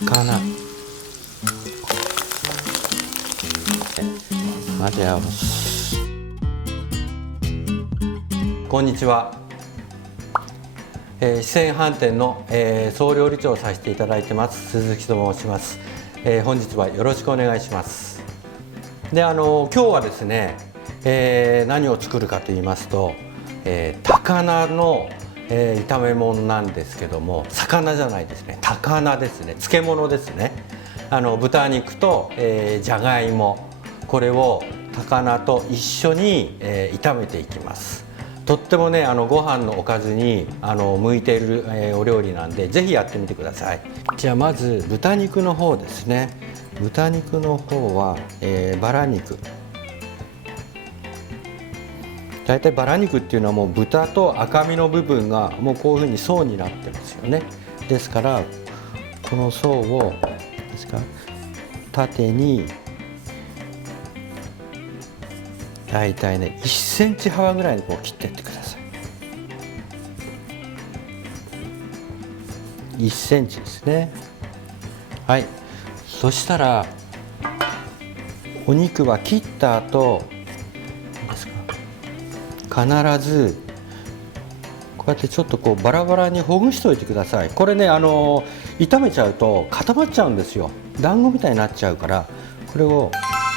高菜混ぜ合わす。こんにちは。四川飯店の、総料理長をさせていただいてます鈴木と申します。本日はよろしくお願いします。で、今日はですね、何を作るかと言いますと、高菜の、炒め物なんですけども、魚じゃないですね、高菜ですね、漬物ですね。豚肉と、じゃがいも、これを高菜と一緒に、炒めていきます。とってもね、ご飯のおかずに向いている、お料理なんで、ぜひやってみてください。じゃあまず豚肉の方ですね。豚肉の方は、バラ肉。だいたいバラ肉っていうのはもう豚と赤身の部分がもうこういうふうに層になってますよね。ですからこの層をですか縦にだいたいね1センチ幅ぐらいにこう切っていってください。1センチですね。はい。そしたらお肉は切った後必ずこうやってちょっとこうバラバラにほぐしておいてください。これね炒めちゃうと固まっちゃうんですよ。団子みたいになっちゃうから、これを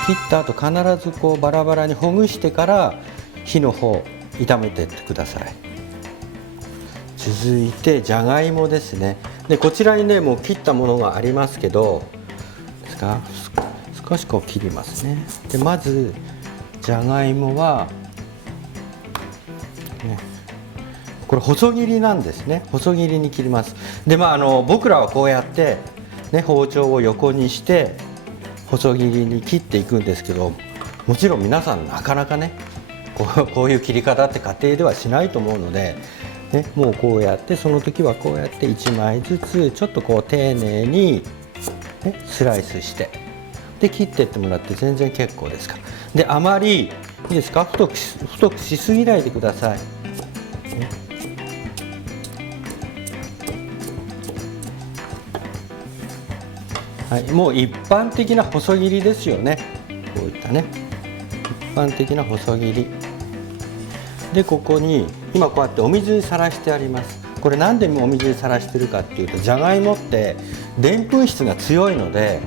切った後必ずこうバラバラにほぐしてから火の方炒めていってください。続いてじゃがいもですね。でこちらにねもう切ったものがありますけどですか、少しこう切りますね。でまずじゃがいもはこれ細切りなんですね。細切りに切ります。で僕らはこうやって、ね、包丁を横にして細切りに切っていくんですけど、もちろん皆さんなかなかねこういう切り方って家庭ではしないと思うので、ね、もうこうやってその時はこうやって1枚ずつちょっとこう丁寧に、ね、スライスしてで切っていってもらって全然結構ですから。であまりいいですか、太くしすぎないでください。はい、もう一般的な細切りですよね。こういったね一般的な細切りで、ここに今こうやってお水にさらしてあります。これなんでお水にさらしてるかっていうと、じゃがいもってでんぷん質が強いので、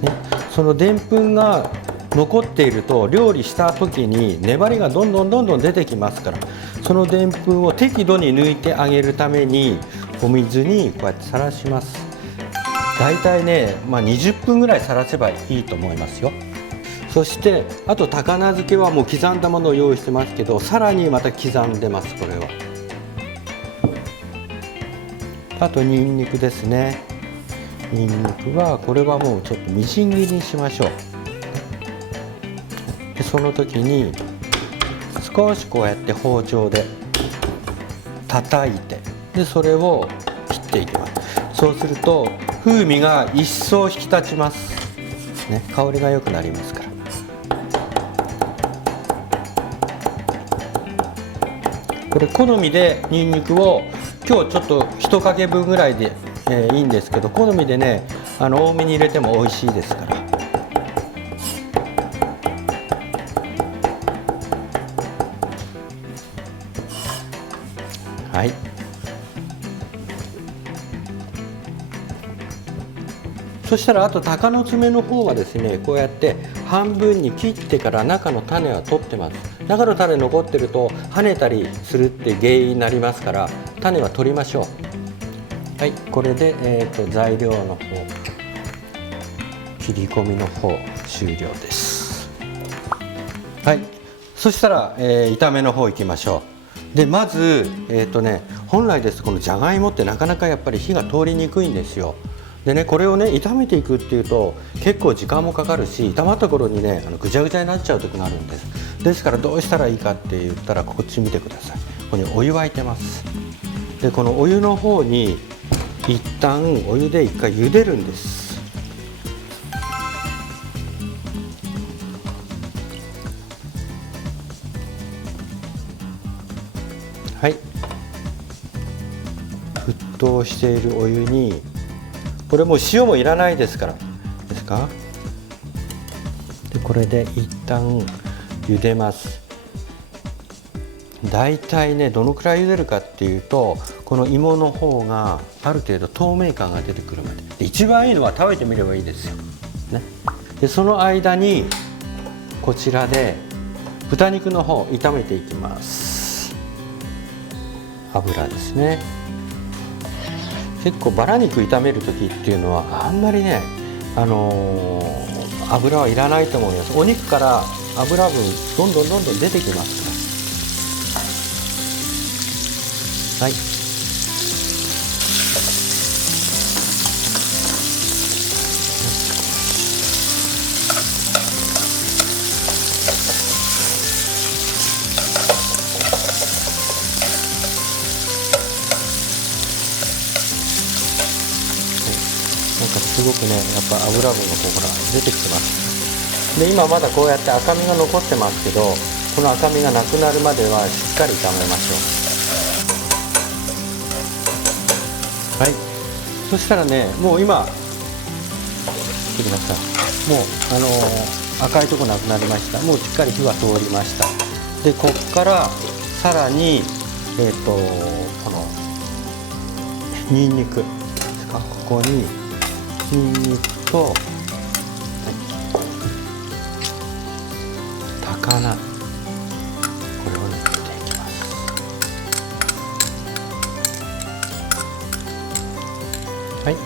ね、そのでんぷんが残っていると料理した時に粘りがどんどん出てきますから、そのでんぷんを適度に抜いてあげるためにお水にこうやってさらします。だいたいね、20分ぐらいさらせばいいと思いますよ。そしてあと高菜漬けはもう刻んだものを用意してますけど、さらにまた刻んでます。これはあとにんにくですね。にんにくはこれはもうちょっとみじん切りにしましょう。でその時に少しこうやって包丁で叩いて、でそれを切っていきます。そうすると風味が一層引き立ちます、ね、香りが良くなりますから。これ好みでにんにくを今日ちょっと1かけ分ぐらいで、いいんですけど、好みでね多めに入れても美味しいですから。はい。そしたらあと鷹の爪の方はですね、こうやって半分に切ってから中の種は取ってます。中の種残ってると跳ねたりするって原因になりますから、種は取りましょう。はい、これで、材料の方切り込みの方終了です。はい、そしたら、炒めの方行きましょう。でまず本来ですとこのじゃがいもってなかなかやっぱり火が通りにくいんですよ。でね、これをね炒めていくっていうと結構時間もかかるし、炒まった頃にねぐちゃぐちゃになっちゃう時があるんです。ですからどうしたらいいかって言ったら、こっち見てください。ここにお湯沸いてます。でこのお湯の方に一旦お湯で一回茹でるんです。はい、沸騰しているお湯にこれもう塩もいらないですからですか。でこれで一旦茹でます。だいたいねどのくらい茹でるかっていうと、この芋の方がある程度透明感が出てくるまで。で一番いいのは食べてみればいいですよ、ね、でその間にこちらで豚肉の方炒めていきます。油ですね。結構バラ肉炒める時っていうのはあんまりね、油はいらないと思います。お肉から油分どんどん出てきますから。はい、なんかすごくねやっぱ油分がこうほら出てきてます。で今まだこうやって赤みが残ってますけど、この赤みがなくなるまではしっかり炒めましょう。はい、そしたらねもう今切りました。もう赤いとこなくなりました。もうしっかり火は通りました。でこっからさらにこのにんにくですか、ここににんにくと、はい、高菜、これをね入れていきます。はい、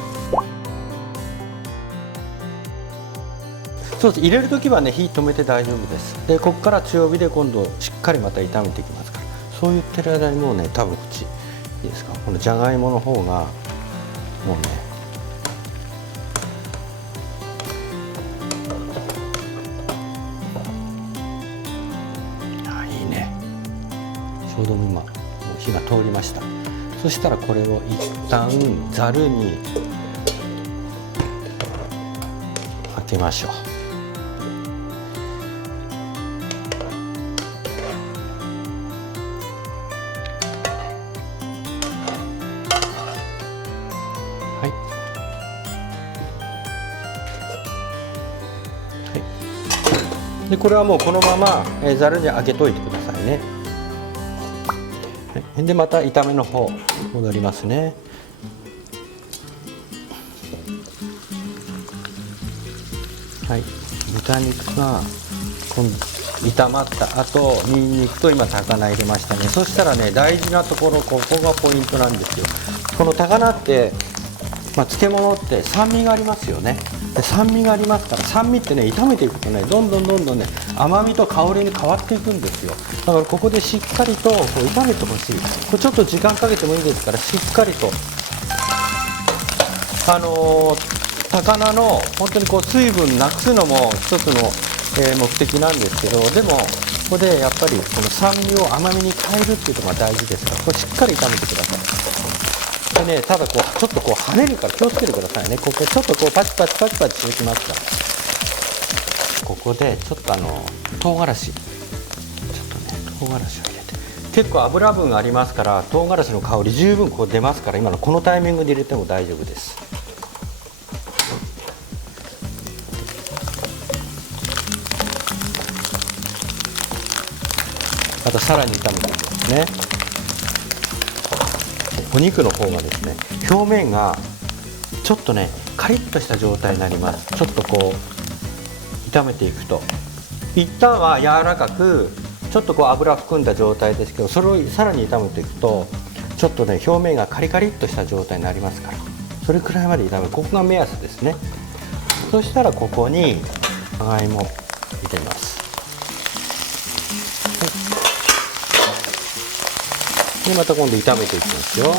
そうです。入れる時はね火止めて大丈夫です。でここから強火で今度しっかりまた炒めていきますから、そう言ってる間にもうね多分こっちいいですか、このじゃがいもの方がもうねちょうど今火が通りました。そしたらこれを一旦ざるにあけましょう。はい、はい、でこれはもうこのままざるにあけといてくださいね。でまた炒めの方戻りますね。はい、豚肉が今度炒まった後にんにくと今高菜入れましたね。そしたらね大事なところ、ここがポイントなんですよ。この高菜って、漬物って酸味がありますよね。で酸味がありますから、酸味ってね炒めていくとねどんどんね甘みと香りに変わっていくんですよ。だからここでしっかりとこう炒めてほしい。これちょっと時間かけてもいいですから、しっかりと高菜の本当にこう水分なくすのも一つの、目的なんですけど、でもここでやっぱりこの酸味を甘みに変えるっていうのが大事ですから、これしっかり炒めてください。でね、ただこうちょっとこう跳ねるから気をつけてくださいね。ここちょっとこうパチパチしてきますから。ここでちょっと唐辛子、ちょっとね唐辛子を入れて、結構油分がありますから唐辛子の香り十分こう出ますから、今のこのタイミングで入れても大丈夫です。あとさらに炒めていきますね。お肉の方がですね表面がちょっとねカリッとした状態になります。ちょっとこう炒めていくと一旦は柔らかくちょっとこう油含んだ状態ですけど、それをさらに炒めていくとちょっとね表面がカリカリっとした状態になりますから、それくらいまで炒める、ここが目安ですね。そしたらここにじゃがいも入れます。でまた今度炒めていきますよ。は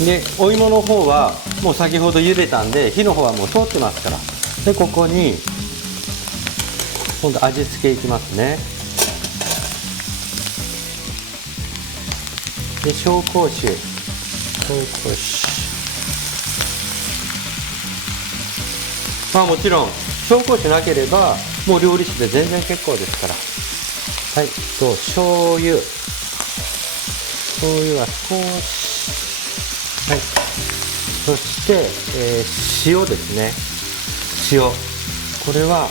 い、でお芋の方はもう先ほど茹でたんで火の方はもう通ってますから、でここに今度味付けいきますね。で紹興酒、少し。まあもちろん紹興酒なければもう料理酒で全然結構ですから。はい、醤油は少し。はい、そして、塩ですね。塩、これは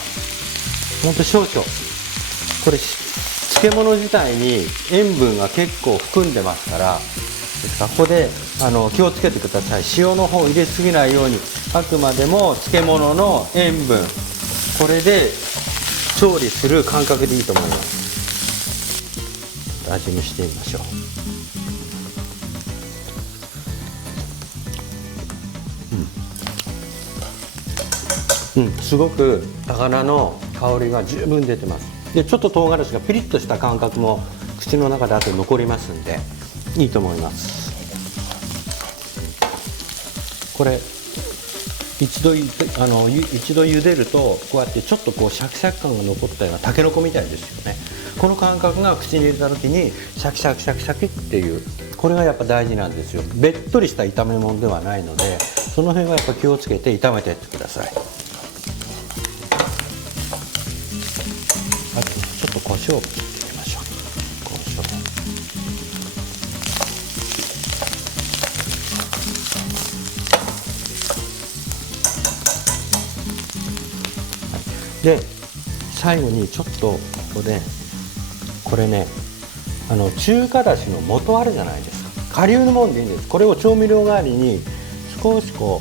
ほんと少々。これ漬物自体に塩分が結構含んでますから、ここで気をつけてください。塩の方を入れすぎないように、あくまでも漬物の塩分、これで調理する感覚でいいと思います。味見してみましょう。すごく高菜の香りが十分出てます。でちょっと唐辛子がピリッとした感覚も口の中で後で残りますんでいいと思います。これ一度茹でるとこうやってちょっとこうシャキシャキ感が残ったようなたけのこみたいですよね。この感覚が口に入れた時にシャキシャキシャキシャキっていう、これがやっぱ大事なんですよ。べっとりした炒め物ではないので、その辺はやっぱ気をつけて炒めていってください。あとちょっと胡椒を入れましょう。胡椒。で最後にちょっとここでこれね、中華だしの素あるじゃないですか。顆粒のもんでいいんです。これを調味料代わりに少しこ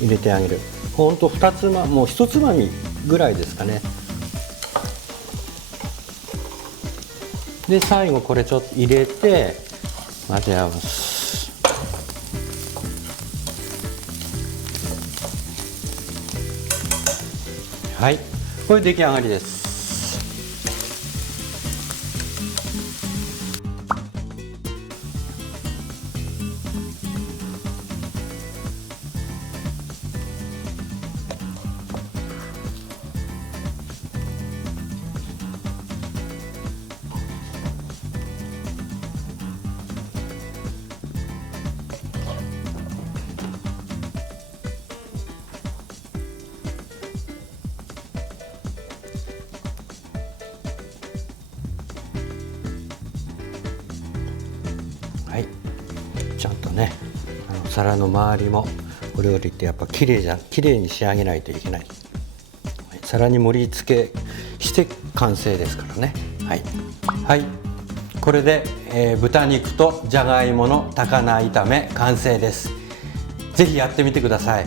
う入れてあげる。ほんともう1つまみぐらいですかね。で最後これちょっと入れて混ぜ合わす。はい、これ出来上がりです。はい、ちゃんとね皿の周りもお料理ってやっぱ綺麗に仕上げないといけない。皿に盛り付けして完成ですからね。はい、はい、これで、豚肉とじゃがいもの高菜炒め完成です。ぜひやってみてください。